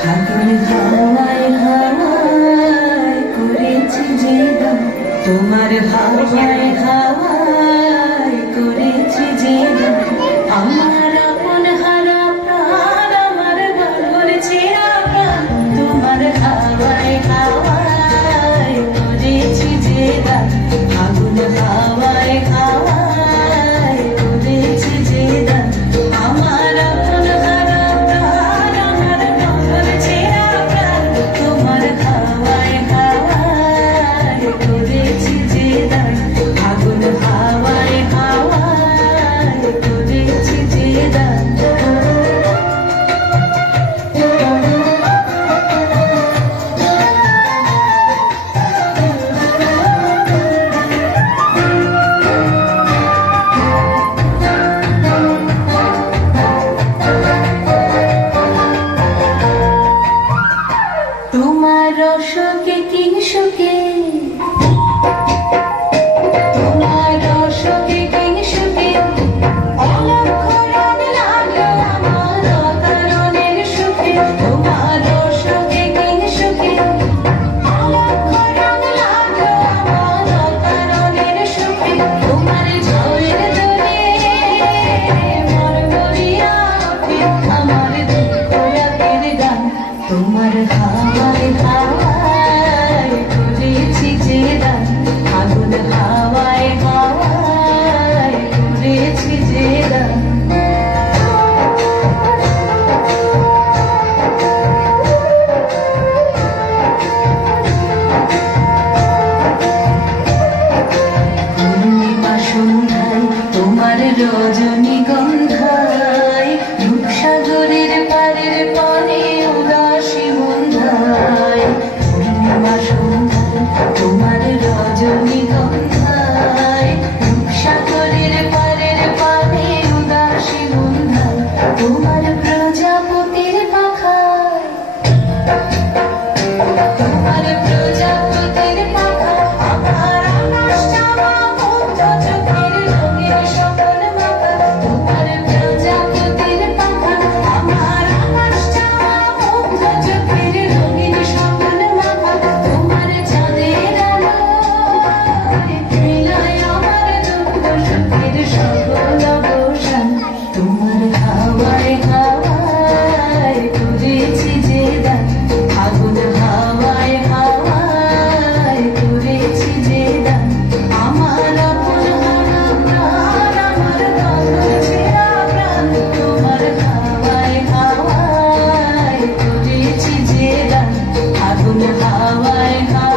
ফাগুন হাওয়ায় হাওয়ায় করেছি যে গান, তোমার হাওয়ায় হাওয়ায় করেছি যে গান, আমার আপন হারা প্রাণ, আমার বাবুর ছেঁড়া প্রাণ, তোমার হাওয়ায় হাওয়ায় করেছি যে গান, ফাগুন হাওয়ায় হাওয়ায় করেছি যে গান, আমার আপন হারা প্রাণ, আমার বাবুর ছেঁড়া প্রাণ, তোমার হাওয়ায় হাওয়ায় করেছি যে গান, ফাগুন হাওয়ায় হাওয়ায় করেছি যে গান। তোমার রসকে কি সুখে, তোমার রসকে কি সুখে, অলক্ষ রাত লাগলো আমার অকারণের সুখে, তোমার রসকে কি সুখে, অলক্ষ রাত লাগলো আমার অকারণের সুখে, তোমার ঝড়ের দোলে মন ভরিয়া ওঠে আমার দুঃখ রাতের গান, তোমার হাওয়ায় হাওয়ায় করেছি যে গান, ফাগুন হাওয়ায় হাওয়ায় করেছি যে গান। পূর্ণিমা সন্ধ্যায় তোমার রজনীগন্ধায়, রূপসাগরের পারের পানে উদাসী বন্ধায়, পূর্ণিমা সন্ধ্যায় তোমার রজনীগন্ধায়, রূপসাগরের পারের পানে উদাসী বন্ধায়, তোমার প্রজাপতির পাখায়, তোমার প্রজাপতির পাখায়, আমার আকাশ চাওয়া মুগ্ধ চোখের রঙের স্বপ্ন মাখা, তোমার প্রজাপতির পাখায়, আমার আকাশ চাওয়া মুগ্ধ চোখের রঙের স্বপ্ন মাখা, তোমার চাঁদের আলোয় মিলায় আমার দুঃখ সুখের সকল অবসান, তোমার হাওয়ায় হাওয়ায় করেছি যে গান, ফাগুন হাওয়ায় হাওয়ায় করেছি যে গান, আমার আপন হারা প্রাণ, আমার বাবুর ছেঁড়া প্রাণ, তোমার হাওয়ায় হাওয়ায় করেছি যে গান, ফাগুন হাওয়ায় হাওয়ায়